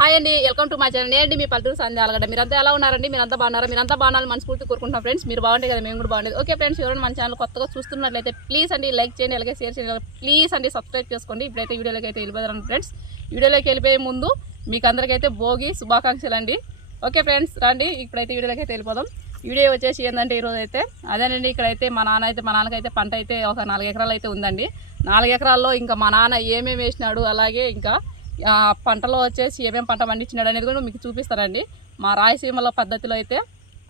Hi అండి welcome to my channel. నేను మీ పల్లెటూరు సంధ్య అలగడ్డ మీరంతా ఎలా ఉన్నారండి? మీరంతా బాగున్నారా? మీరంతా బాగున్నారు మనస్ఫూర్తి కోరుకుంటున్నాం ఫ్రెండ్స్. మీరు బాగుంటే కదా మేము కూడా బాగుండేది. ఓకే ఫ్రెండ్స్ ఎవరైనా మన ఛానల్ కొత్తగా చూస్తున్నట్లయితే ప్లీజ్ అండి లైక్ చేయండి అలాగే షేర్ చేయండి ప్లీజ్ అండి సబ్స్క్రైబ్ చేసుకోండి. ఇప్పుడైతే వీడియోలోకి అయితే వెళ్ళిపోతాను ఫ్రెండ్స్. వీడియోలోకి వెళ్ళిపోయే ముందు మీకు అందరికైతే భోగి శుభాకాంక్షలు అండి ఓకే ఫ్రెండ్స్ రండి. ఇప్పుడైతే వీడియోలోకి అయితే వెళ్ళిపోదాం. వీడియో వచ్చేసి ఏంటంటే ఈరోజు అయితే అదేనండి ఇక్కడైతే మా నాన్న అయితే మా నాన్నకైతే పంట అయితే ఒక నాలుగు ఎకరాలు అయితే ఉందండి. నాలుగు ఎకరాల్లో ఇంకా మా నాన్న ఏమేమి వేసినాడు అలాగే ఇంకా పంటలో వచ్చేసి ఏమేమి పంట పండించినాడు అనేది కూడా మీకు చూపిస్తారండి మా రాయసీమలో పద్ధతిలో అయితే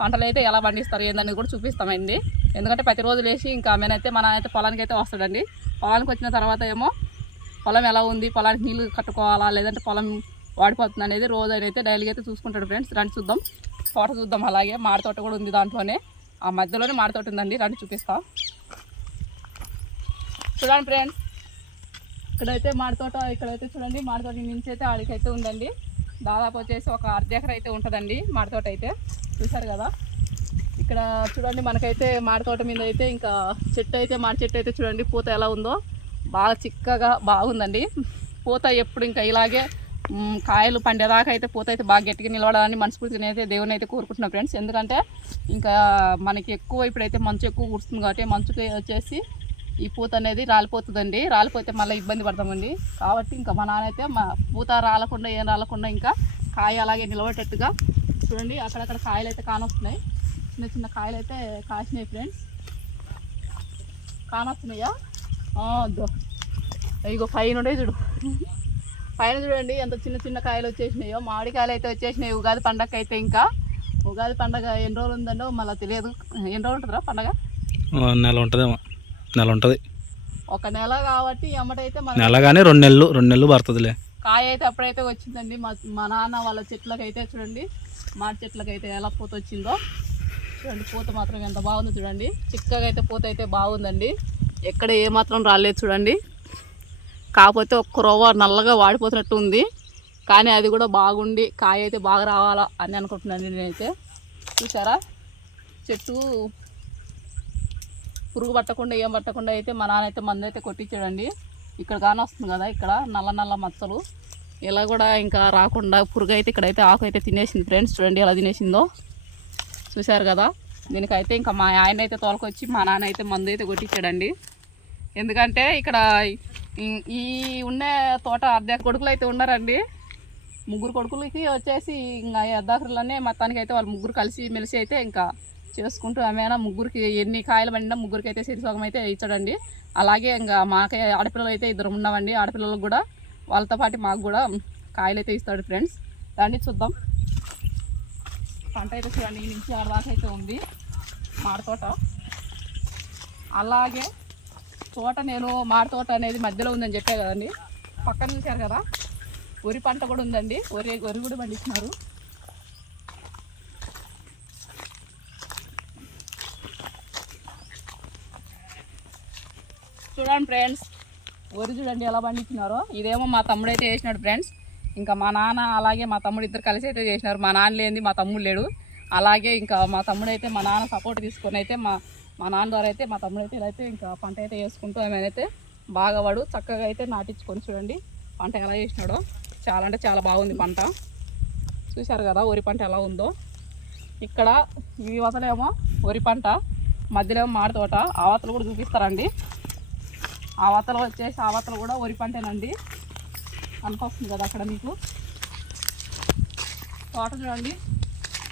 పంటలు అయితే ఎలా పండిస్తారు ఏందనేది కూడా చూపిస్తామండి. ఎందుకంటే ప్రతిరోజు లేచి ఇంకా మేనైతే మన అయితే పొలానికి అయితే వస్తాడండి. పొలానికి వచ్చిన తర్వాత ఏమో పొలం ఎలా ఉంది పొలానికి నీళ్ళు కట్టుకోవాలా లేదంటే పొలం వాడిపోతుంది అనేది రోజు ఆయన అయితే డైలీగా అయితే చూసుకుంటాడు ఫ్రెండ్స్. రండి చూద్దాం. తోట చూద్దాం అలాగే. మాడి తోట కూడా ఉంది దాంట్లోనే. ఆ మధ్యలోనే మాడి తోట ఉందండి. రండి చూపిస్తాం. చూడండి ఫ్రెండ్స్. ఇక్కడైతే మాడి తోట ఇక్కడైతే చూడండి మాడి తోట నుంచి అయితే ఆడికైతే ఉందండి. దాదాపు వచ్చేసి ఒక అర్ధ ఎకర అయితే ఉంటుందండి మాడి తోట అయితే. చూసారు కదా? ఇక్కడ చూడండి మనకైతే మాడి తోట మీద అయితే ఇంకా చెట్టు అయితే మాడి చెట్టు అయితే చూడండి పూత ఎలా ఉందో. బాగా చిక్కగా బాగుందండి. పూత ఎప్పుడు ఇంకా ఇలాగే కాయలు పండేదాకా అయితే పూత అయితే బాగా గట్టిగా నిలబడాలని మనస్ఫూర్తిగా అయితే దేవుని అయితే కోరుకుంటున్నాం ఫ్రెండ్స్. ఎందుకంటే ఇంకా మనకి ఎక్కువ ఇప్పుడైతే మంచు ఎక్కువ కుడుతుంది కాబట్టి మంచుకి వచ్చేసి ఈ పూత అనేది రాలిపోతుందండి. రాలిపోతే మళ్ళీ ఇబ్బంది పడతామండి. కాబట్టి ఇంకా మా నాన్న అయితే మా పూత రాలకుండా ఏం రాలకుండా ఇంకా కాయ అలాగే నిలబడేటట్టుగా చూడండి. అక్కడక్కడ కాయలు అయితే కానొస్తున్నాయి. చిన్న చిన్న కాయలు అయితే కాసినాయి ఫ్రెండ్స్. కానొస్తున్నాయా? ఇగో పైన ఉండే చూడు. పైన చూడండి ఎంత చిన్న చిన్న కాయలు వచ్చేసినాయో. మామిడికాయలు అయితే వచ్చేసినాయి. ఉగాది పండగ అయితే ఇంకా. ఉగాది పండగ ఎన్ని రోజులు ఉందండో మళ్ళీ తెలియదు. ఎన్ని రోజులు ఉంటుందా పండగ? నెల ఉంటుందేమో. నెల ఉంటుంది ఒక నెల కాబట్టి ఎమ్మటైతే మన నెల కానీ రెండు నెలలు రెండు నెలలు పడుతుందిలే. కాయ అయితే అప్పుడైతే వచ్చిందండి. మా మా నాన్న వాళ్ళ చెట్లకైతే చూడండి మాడి చెట్లకైతే ఎలా పూత వచ్చిందో చూడండి పూత మాత్రం ఎంత బాగుందో చూడండి. చిక్కగా అయితే పూత అయితే బాగుందండి. ఎక్కడ ఏ మాత్రం రాలేదు చూడండి. కాకపోతే ఒక్క రవ్వ నల్లగా వాడిపోతున్నట్టు ఉంది. కానీ అది కూడా బాగుండి కాయ అయితే బాగా రావాలా అని అనుకుంటున్నాను నేనైతే. చూసారా? చెట్టు పురుగు పట్టకుండా ఏం పట్టకుండా అయితే మా నాన్న అయితే మందు అయితే కొట్టించాడండి. ఇక్కడ కానీ వస్తుంది కదా ఇక్కడ నల్ల నల్ల మచ్చలు. ఇలా కూడా ఇంకా రాకుండా పురుగు అయితే ఇక్కడైతే ఆకు అయితే తినేసింది ఫ్రెండ్స్. చూడండి ఎలా తినేసిందో. చూశారు కదా? దీనికైతే ఇంకా మా ఆయన అయితే తోలుకొచ్చి మా నాన్న అయితే మందు అయితే కొట్టించాడండి. ఎందుకంటే ఇక్కడ ఈ- ఉన్న తోట అర్ధ కొడుకులు అయితే ఉన్నారండి. ముగ్గురు కొడుకులకి వచ్చేసి ఇంకా అర్ధాకరులనే మొత్తానికి అయితే వాళ్ళు ముగ్గురు కలిసి మెలిసి అయితే ఇంకా చేసుకుంటూ ఆమె ముగ్గురికి ఎన్ని కాయలు పండినా ముగ్గురికి అయితే సిరిసోగం అయితే ఇచ్చాడండి. అలాగే ఇంకా మాకే ఆడపిల్లలు అయితే ఇద్దరు ఉన్నామండి. ఆడపిల్లలకు కూడా వాళ్ళతో పాటు మాకు కూడా కాయలు అయితే ఇస్తాడు ఫ్రెండ్స్. రండి చూద్దాం. పంట అయితే చూడండి ఈ నుంచి ఆడదాకా అయితే ఉంది మాడి తోట. అలాగే తోట నేను మాడి తోట అనేది మధ్యలో ఉందని చెప్పే కదండి. పక్కన చూశారు కదా? వరి పంట కూడా ఉందండి. వరి వరి కూడా పండిస్తున్నారు. చూడండి ఫ్రెండ్స్. వరి చూడండి ఎలా పండించినారో ఇదేమో మా తమ్ముడు అయితే వేసినాడు ఫ్రెండ్స్. ఇంకా మా నాన్న అలాగే మా తమ్ముడు ఇద్దరు కలిసి అయితే చేసినారు. మా నాన్న లేనిది మా తమ్ముడు లేడు. అలాగే ఇంకా మా తమ్ముడు అయితే మా నాన్న సపోర్ట్ తీసుకొని అయితే మా మా నాన్న ద్వారా అయితే మా తమ్ముడు అయితే ఇలా అయితే ఇంకా పంట అయితే వేసుకుంటూ ఆమెనైతే బాగా వాడు చక్కగా అయితే నాటించుకొని చూడండి. పంట ఎలా చేసినాడో. చాలా అంటే చాలా బాగుంది పంట. చూశారు కదా వరి పంట ఎలా ఉందో. ఇక్కడ ఈ వతలేమో వరి పంట మధ్యలో మాడి తోట ఆవతలు కూడా చూపిస్తారండి. ఆవతలు వచ్చేసి ఆవతలు కూడా వరి పంటేనండి. అనిపిస్తుంది కదా అక్కడ మీకు. తోట చూడండి.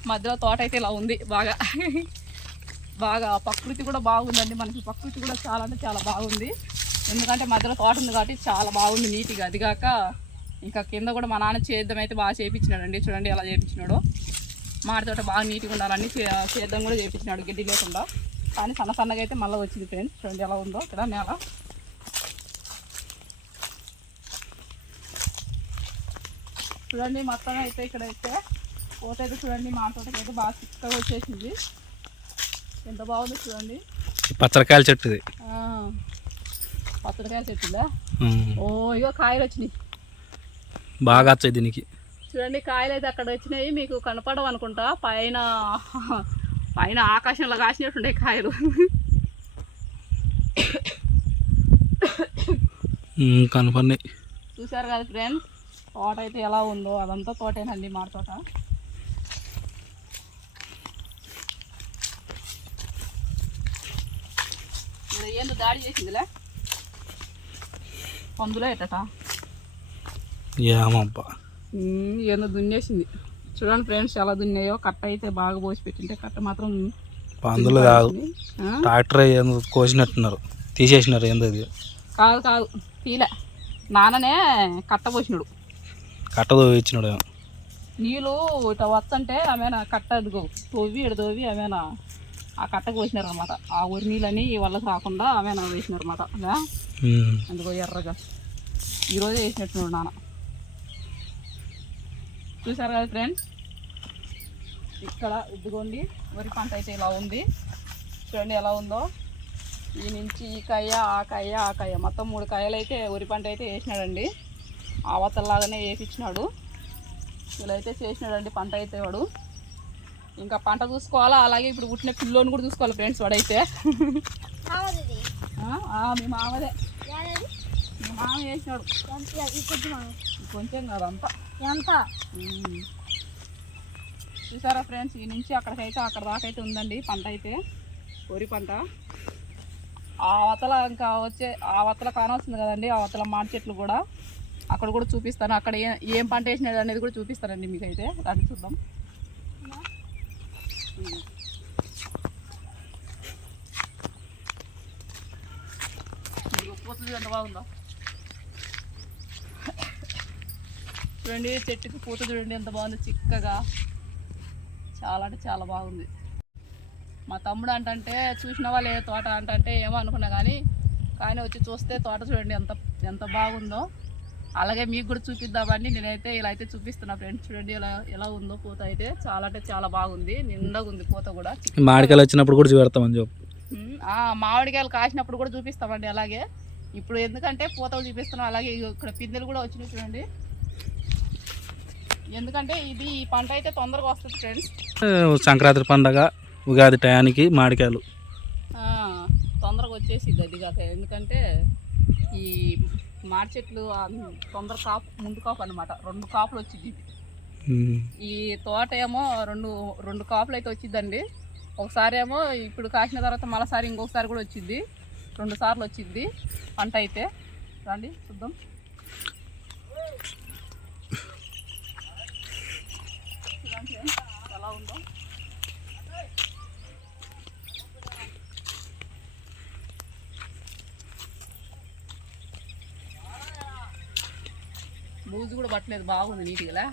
మధ్యలో తోట అయితే ఇలా ఉంది బాగా. బాగా ప్రకృతి కూడా బాగుందండి మనకి. ప్రకృతి కూడా చాలా అంటే చాలా బాగుంది. ఎందుకంటే మధ్యలో తోట ఉంది కాబట్టి చాలా బాగుంది నీట్గా. అది కాక ఇంకా కింద కూడా మా నాన్న చేద్దాం అయితే బాగా చేయించినాడండి చూడండి ఎలా చేయించినాడో మాడి తోట బాగా నీట్గా ఉండాలని చే- చేద్దాం కూడా చేయించినాడు గిడ్డి లేకుండా. కానీ సన్న సన్నగా అయితే మళ్ళీ వచ్చింది ఫ్రెండ్స్. చూడండి ఎలా ఉందో. ఇక్కడ నేల. చూడండి మొత్తం అయితే ఇక్కడైతే పూత అయితే చూడండి మా తోటకి అయితే బాగా చిక్కగా వచ్చేసింది. ఎంత బాగుందో చూడండి. పచ్చడికాయల చెట్టు ఇది. పచ్చడికాయలు చెట్టుందా. ఓ ఇగో కాయలు వచ్చినాయి. బాగా వచ్చాయి దీనికి. చూడండి కాయలు అయితే అక్కడ వచ్చినాయి. మీకు కనపడవు అనుకుంటా. పైన పైన ఆకాశంలో కాసినట్టుండే కాయలు. కనపడినాయి. చూసారు కదా ఫ్రెండ్స్ తోట అయితే ఎలా ఉందో అదంతా తోటేనండి మా తోట. ఏందో దాడి చేసిందిలే. పందులో ఎట్టట ఏమబ్బా ఏందో దున్నేసింది. చూడండి ఫ్రెండ్స్ ఎలా దున్నాయో కట్ట అయితే బాగా పోసి పెట్టింటే కట్ట మాత్రం పందులు కాదు? ట్రాక్టర్ ఏందో కోసినట్టున్నారు. తీసేసినారు ఏందో అది కాదు కాదు. తీలే. నాన్ననే కట్ట పోసినాడు. కట్టదో ఇచ్చినాడు. నీళ్ళు ఇట్లా వచ్చంటే ఆమెనా కట్ట అదిగో తవ్వి ఇటు తవ్వి ఆమెనా ఆ కట్టకు పోసినారు అనమాట ఆ ఊరి నీళ్ళని ఈ వాళ్ళకి రాకుండా ఆమెనా వేసినారు అనమాట. అందుకో ఎర్రగా. ఈరోజే వేసినట్టున్నాడు నాన్న. చూసారు కదా ఫ్రెండ్స్? ఇక్కడ ఇదిగోండి వరి పంట అయితే ఇలా ఉంది. చూడండి ఎలా ఉందో. ఈ నుంచి ఈ కాయ ఆ కాయ ఆ కాయ. మొత్తం మూడు కాయలు అయితే వరి పంట అయితే వేసినాడండి. ఆవతల్లాగానే వేపించినాడు. ఇలా అయితే చేసినాడండి పంట అయితే వాడు. ఇంకా పంట చూసుకోవాలా? అలాగే ఇప్పుడు పుట్టిన పిల్లోని కూడా చూసుకోవాలి ఫ్రెండ్స్ వాడైతే. మీ మామదే. మీ మామ వేసినాడు కొంచెం కాదంతా. ఎంత. చూసారా ఫ్రెండ్స్ ఈ నుంచి అక్కడికైతే అక్కడ దాకా అయితే ఉందండి పంట అయితే. వరి పంట. ఆ అవతల ఇంకా వచ్చే ఆ అవతల కానొస్తుంది కదండి ఆ అవతల మాడి చెట్లు కూడా. అక్కడ కూడా చూపిస్తాను. అక్కడ ఏ ఏం పంట వేసినది అనేది కూడా చూపిస్తానండి మీకైతే. రండి చూద్దాం. ఉమ్. పూత ఎంత బాగుందో. చూడండి చెట్టుకి పూత చూడండి ఎంత బాగుంది చిక్కగా. చాలా అంటే చాలా బాగుంది. మా తమ్ముడు అంటంటే చూసిన వాళ్ళు ఏ తోట అంటే ఏమో అనుకున్నా కానీ కానీ వచ్చి చూస్తే తోట చూడండి ఎంత ఎంత బాగుందో. అలాగే మీకు కూడా చూపిద్దామని నేనైతే ఇలా అయితే చూపిస్తున్నా ఫ్రెండ్స్ చూడండి ఎలా ఎలా ఉందో పూత అయితే చాలా అంటే చాలా బాగుంది. నిండగా ఉంది పూత కూడా. మామిడికాయలు వచ్చినప్పుడు కూడా చూపెడతామని చెప్పు. మామిడికాయలు కాసినప్పుడు కూడా చూపిస్తామండి అలాగే. ఇప్పుడు ఎందుకంటే పూతలు చూపిస్తున్నాం. అలాగే ఇక్కడ పిందెలు కూడా వచ్చినాయి చూడండి. ఎందుకంటే ఇది ఈ పంట అయితే తొందరగా వస్తుంది ఫ్రెండ్స్ సంక్రాంతి పండగ ఉగాది టయానికి మామిడికాయలు. తొందరగా వచ్చేసిద్ది అది కాక. ఎందుకంటే ఈ మాడి చెట్లు తొందర కాపు ముందు కాపు అనమాట రెండు కాపులు వచ్చింది. ఈ తోట ఏమో రెండు రెండు కాపులు అయితే వచ్చిందండి. ఒకసారి ఏమో ఇప్పుడు కాసిన తర్వాత మరోసారి ఇంకొకసారి కూడా వచ్చింది. రెండు సార్లు వచ్చింది. పంట అయితే. రండి చూద్దాం చూడండి ఎలా ఉందో బూజు కూడా పట్టలేదు బాగుంది నీట్గా.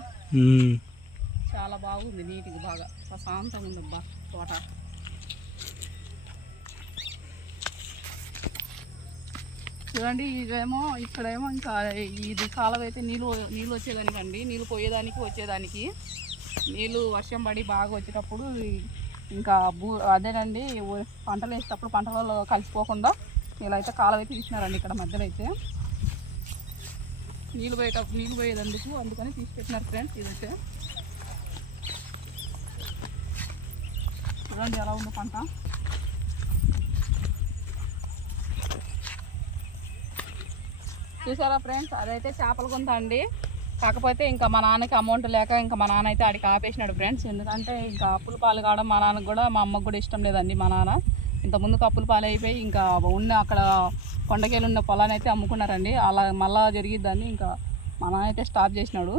చాలా బాగుంది నీట్గా బాగా. ప్రశాంతంగా ఉంది అబ్బా తోట. చూడండి ఇదేమో ఇక్కడేమో ఇంకా ఇది కాలువ అయితే నీళ్ళు నీళ్ళు వచ్చేదానికండి. నీళ్ళు పోయేదానికి వచ్చేదానికి. నీళ్ళు వర్షం పడి బాగా వచ్చేటప్పుడు ఇంకా భూ అదేనండి పంటలు వేసేటప్పుడు పంటలలో కలిసిపోకుండా ఇలా అయితే కాలువ అయితే తీసినారండి ఇక్కడ మధ్యలో అయితే. నీళ్ళు పోయేటప్పుడు నీళ్ళు పోయేదందుకు అందుకని తీసి పెట్టినారు ఫ్రెండ్స్ ఇదైతే. చూడండి ఎలా ఉందో పంట. చూసారా ఫ్రెండ్స్? అదైతే చేపల గుంత అండి. కాకపోతే ఇంకా మా నాన్నకి అమౌంట్ లేక ఇంకా మా నాన్న అయితే ఆడికి ఆపేసినాడు ఫ్రెండ్స్. ఎందుకంటే ఇంకా అప్పులు పాలు కావడం మా నాన్నకు కూడా మా అమ్మకు కూడా ఇష్టం లేదండి మా నాన్న. ఇంత ముందుకు పాలైపోయి ఇంకా ఉన్న అక్కడ కొండకేలు ఉన్న పొలాన్ని అయితే అమ్ముకున్నారండి. అలా మళ్ళా జరిగిద్దని ఇంకా మా నాన్న అయితే స్టాప్ చేసినాడు.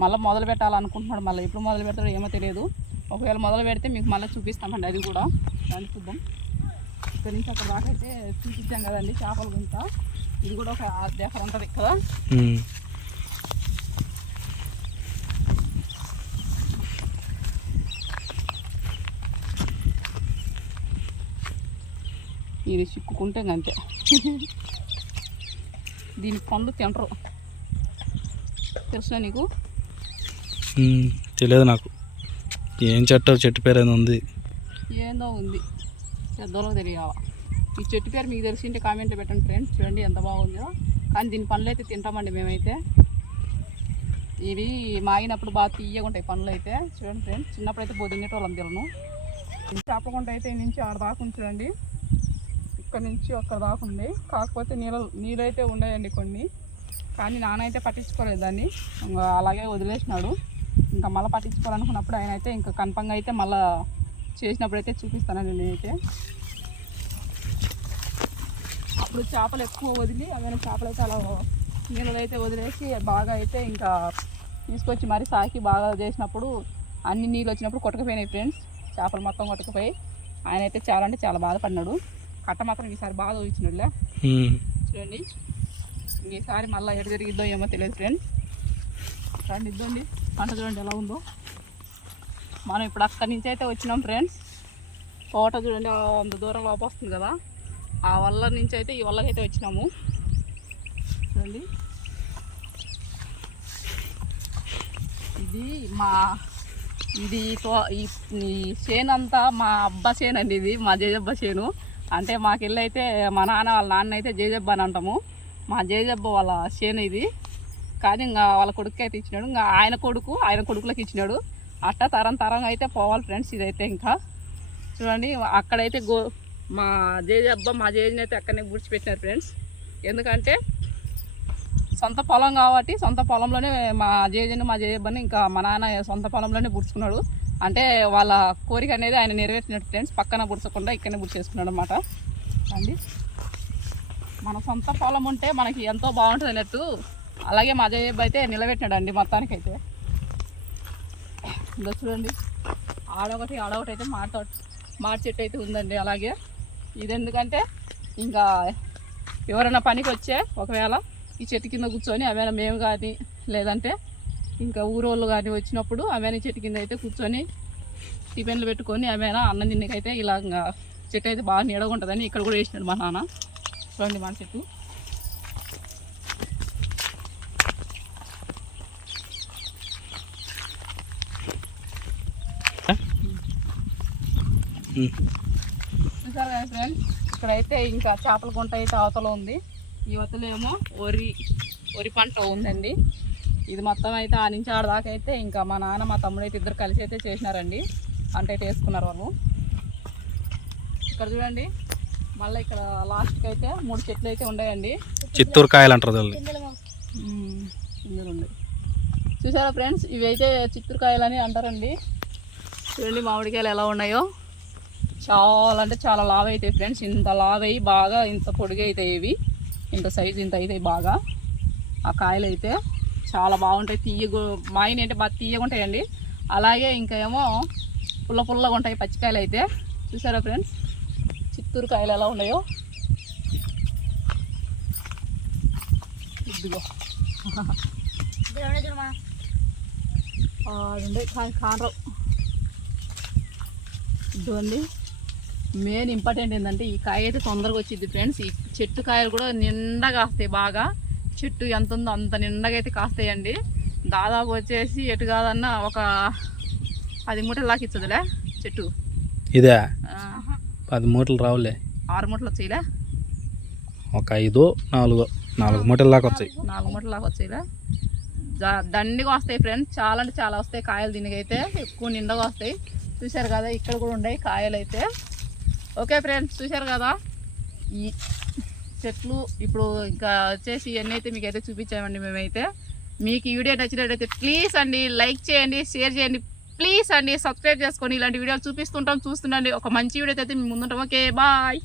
మళ్ళీ మొదలు పెట్టాలనుకుంటున్నాడు మళ్ళీ. ఎప్పుడు మొదలు పెడతాడో ఏమో తెలియదు. ఒకవేళ మొదలు పెడితే మీకు మళ్ళీ చూపిస్తామండి. అది కూడా దాన్ని చూద్దాం. ఇక్కడ నుంచి అక్కడ దాకా అయితే చూపించాం కదండి చేపల గుంత. ఇది కూడా ఒక దేహం ఉంటుంది కదా ఇది చిక్కుకుంటే అంతే. దీని పండ్లు తినరు. తెలుసా నీకు. తెలియదు నాకు. ఏం చెట్టు చెట్టు పేరు ఏదో ఉంది. ఏందో ఉంది. పెద్దోళ్ళకి తెలియాల? ఈ చెట్టు పేరు మీకు తెలిసింటే కామెంట్లో పెట్టండి ఫ్రెండ్స్. చూడండి ఎంత బాగుందో. కానీ దీని పండ్లు అయితే తింటామండి మేమైతే. ఇవి మాగినప్పుడు బాగా తీయగా ఉంటాయి పండ్లు అయితే చూడండి ఫ్రెండ్స్ చిన్నప్పుడు అయితే పోయి తినేటోళ్ళం తినను చేపకుంట అయితే నుంచి ఆడ దాకా ఉంది చూడండి ఇక్కడ నుంచి అక్కడ దాకా ఉంది. కాకపోతే నీళ్ళు నీళ్ళైతే అయితే ఉన్నాయండి కొన్ని. కానీ నాన్న అయితే పట్టించుకోలేదు దాన్ని. ఇంకా అలాగే వదిలేసినాడు. ఇంకా మళ్ళీ పట్టించుకోవాలనుకున్నప్పుడు ఆయన అయితే ఇంకా కన్ఫంగా అయితే మళ్ళీ చేసినప్పుడు అయితే చూపిస్తానండి నేనైతే. అప్పుడు చేపలు ఎక్కువ వదిలి అవన్నీ చేపలు అయితే అలా నీళ్ళు అయితే వదిలేసి బాగా అయితే ఇంకా తీసుకొచ్చి మరీ సాకి బాగా చేసినప్పుడు అన్ని నీళ్ళు వచ్చినప్పుడు కొట్టకపోయినాయి ఫ్రెండ్స్. చేపలు మొత్తం కొట్టకపోయి. ఆయన అయితే చాలా అంటే చాలా బాధపడినాడు. కట్ట మాత్రం ఈసారి బాగా ఊహించినట్లే ఉమ్. చూడండి. ఈసారి మళ్ళీ ఎటు జరిగిద్దో ఏమో తెలియదు ఫ్రెండ్స్. రండి ఇద్దండి పంట చూడండి ఎలా ఉందో. మనం ఇప్పుడు అక్కడి నుంచి అయితే వచ్చినాం ఫ్రెండ్స్. తోట చూడండి అంత దూరం లోపు వస్తుంది కదా. ఆ వల్ల నుంచి అయితే ఈ వల్లకైతే వచ్చినాము. చూడండి. ఇది మా ఇది ఈ చేను అంతా మా అబ్బా చేను అండి ఇది మా జేజబ్బ చేను. అంటే మాకెళ్ళి అయితే మా నాన్న వాళ్ళ నాన్న అయితే జేజబ్బ అని అంటాము. మా జేజబ్బ వాళ్ళ చేను ఇది. కానీ ఇంకా వాళ్ళ కొడుకు అయితే ఇచ్చినాడు. ఇంకా ఆయన కొడుకు ఆయన కొడుకులకు ఇచ్చినాడు. అట్ట తరం తరం అయితే పోవాలి ఫ్రెండ్స్ ఇదైతే ఇంకా. చూడండి అక్కడైతే గో మా జేజబ్బ మా జేజుని అయితే అక్కడనే గుడిచిపెట్టినారు ఫ్రెండ్స్. ఎందుకంటే సొంత పొలం కాబట్టి సొంత పొలంలోనే మా జేజని మా జేజబ్బని ఇంకా మా నాన్న సొంత పొలంలోనే గుడుచుకున్నాడు. అంటే వాళ్ళ కోరిక అనేది ఆయన నెరవేర్చినట్టు ఫ్రెండ్స్ పక్కన పుడుచకుండా ఇక్కడనే పుడిచేసుకున్నాడు అనమాట అండి. మన సొంత పొలం ఉంటే మనకి ఎంతో బాగుంటుంది అన్నట్టు అలాగే మా జయబ్బ అయితే నిలబెట్టినాడు అండి మొత్తానికైతే. ఇంకా చూడండి. ఆడొకటి ఆడొకటి అయితే మాట మాడి చెట్టు అయితే ఉందండి అలాగే. ఇది ఎందుకంటే ఇంకా ఎవరైనా పనికి వచ్చే ఒకవేళ ఈ చెట్టు కింద కూర్చొని ఏమైనా మేము కానీ లేదంటే ఇంకా ఊరోళ్ళు కానీ వచ్చినప్పుడు అవేనా చెట్టు కింద అయితే కూర్చొని టిఫిన్లు పెట్టుకొని అవేనా అన్నం తిన్నకైతే ఇలా చెట్టు అయితే బాగా నీడగా ఉంటుందని ఇక్కడ కూడా వేసినాడు మా నాన్న. చూడండి మన చెట్టు. ఇక్కడ చూసారు కదా ఫ్రెండ్స్? ఇక్కడైతే ఇంకా చేపల గుంట అయితే అవతల ఉంది. ఈ అవతలేమో వరి వరి పంట ఉందండి. ఇది మొత్తం అయితే ఆ నుంచి ఆడ దాకా అయితే ఇంకా మా నాన్న మా తమ్ముడు అయితే ఇద్దరు కలిసి అయితే చేసినారండి. పంట అయితే వేసుకున్నారు వాళ్ళు. ఇక్కడ చూడండి మళ్ళీ ఇక్కడ లాస్ట్కి అయితే మూడు చెట్లు అయితే ఉన్నాయండి. చిత్తూరు కాయలు అంటారు చూసారా ఫ్రెండ్స్? ఇవి అయితే చిత్తూరుకాయలు అని అంటారండి. చూడండి మామిడికాయలు ఎలా ఉన్నాయో. చాలా అంటే చాలా లావ్ అవుతాయి ఫ్రెండ్స్. ఇంత లావ్ అయ్యి బాగా ఇంత పొడిగా అవుతాయి ఇవి. ఇంత సైజు ఇంత అవుతాయి బాగా. ఆ కాయలు అయితే చాలా బాగుంటాయి. తీయ మాయన అంటే బాగా తీయగా ఉంటాయండి. అలాగే ఇంకా ఏమో పుల్ల పుల్లగా ఉంటాయి పచ్చికాయలు అయితే. చూసారా ఫ్రెండ్స్? చిత్తూరు కాయలు ఎలా ఉన్నాయో? ఇదిగో. ఆడుండే కానీ కానరావు. ఇదిగోండి. మెయిన్ ఇంపార్టెంట్ ఏంటంటే ఈ కాయ అయితే తొందరగా వచ్చింది ఫ్రెండ్స్. ఈ చెట్టు కాయలు కూడా నిండా కాస్తాయి బాగా. చెట్టు ఎంత ఉందో అంత నిండగా అయితే కాస్తాయండి. దాదాపు వచ్చేసి ఎటు కాదన్నా ఒక పది మూటలు లాకి ఇచ్చదులే చెట్టు. ఇదే? పది మూటలు రావులే. ఆరు మూటలు వచ్చాయిలే. ఒక ఐదు నాలుగు నాలుగు మూటల దాకా వచ్చాయి. నాలుగు మూటలు లాగా వచ్చాయిలే. దండిగా వస్తాయి ఫ్రెండ్స్. చాలా అంటే చాలా వస్తాయి కాయలు దీనికైతే. ఎక్కువ నిండగా వస్తాయి. చూశారు కదా ఇక్కడ కూడా ఉన్నాయి కాయలు అయితే ఓకే ఫ్రెండ్స్ చూశారు కదా? ఈ చెట్లు ఇప్పుడు ఇంకా వచ్చేసి ఇవన్నీ అయితే మీకు అయితే చూపించామండి మేమైతే. మీకు ఈ వీడియో నచ్చినట్టయితే ప్లీజ్ అండి లైక్ చేయండి షేర్ చేయండి. ప్లీజ్ అండి సబ్స్క్రైబ్ చేసుకొని ఇలాంటి వీడియోలు చూపిస్తుంటాం చూస్తుండండి. ఒక మంచి వీడియో అయితే మీ ముందుంటాం. Okay bye.